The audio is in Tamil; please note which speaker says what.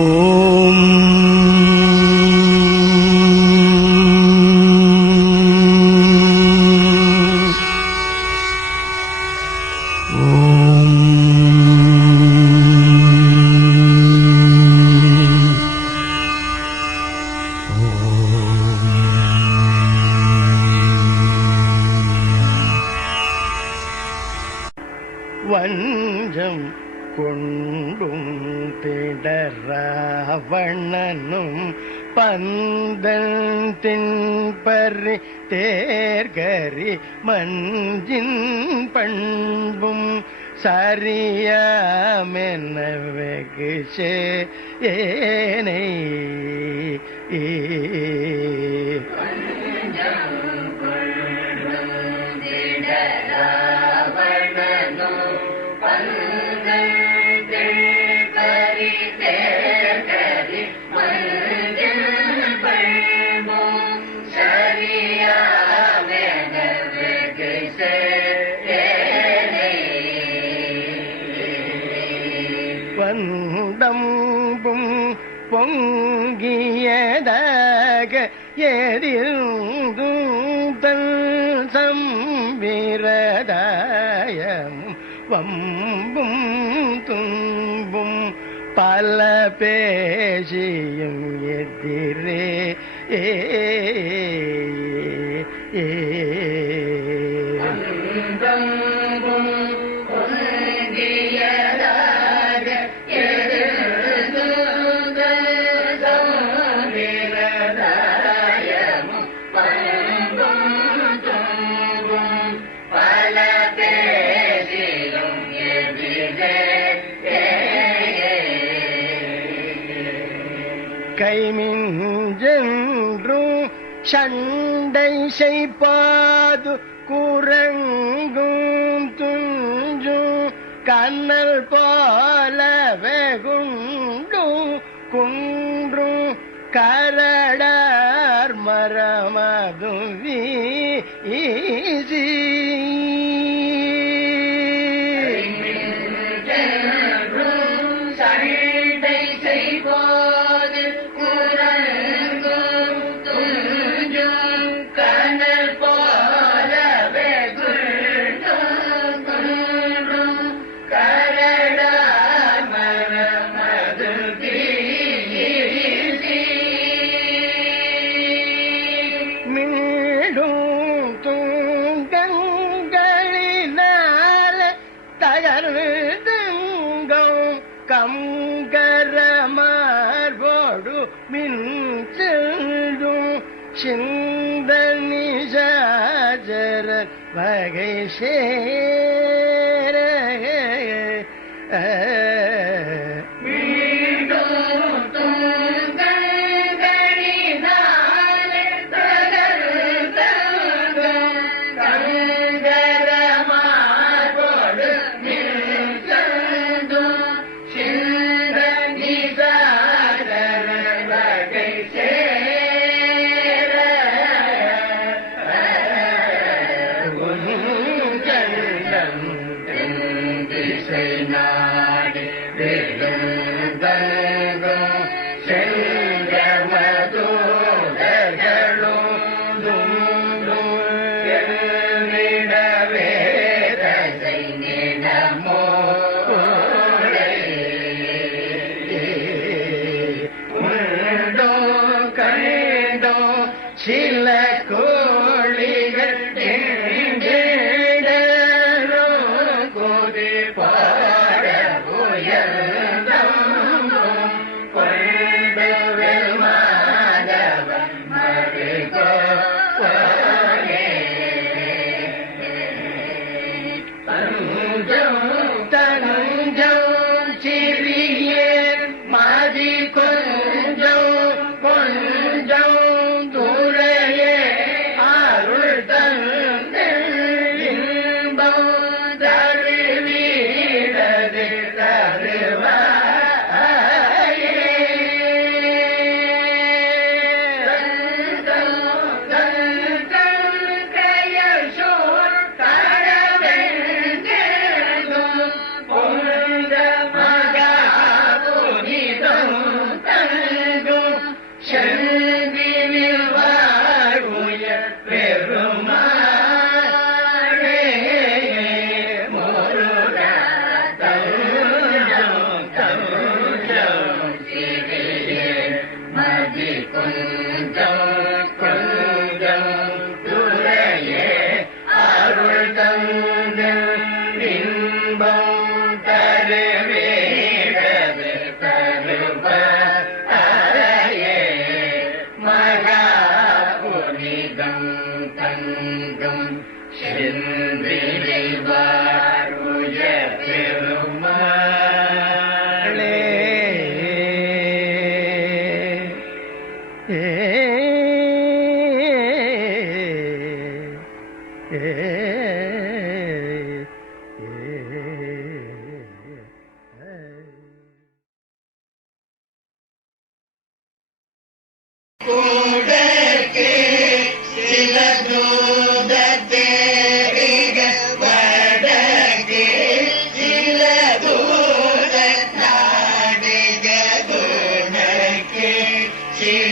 Speaker 1: Oh. கண்ணனும் பந்தன் தின்பறி தேர்கரி மஞ்சின் பண்பும் சரியாமென வெகு ஏனை ஏ உலக எதிர்ந்தூத்தல் சம்பிரதாயம் வம்பும் தும்பும் பல பேசியும் எதிரே. ஏ ஏ. சண்டை செய்பாது குரங்கும் துஞ்சும் கண்ணல் போல வெகுண்டும் குன்றும் கரடார் மரமதும் வீசி செல்லும் சிந்த நிஜாஜர வகை சேர Krishna.
Speaker 2: கூடக்கு சில தூத தேவிக வடக்கு சில தூத நாடிக துணக்கு சில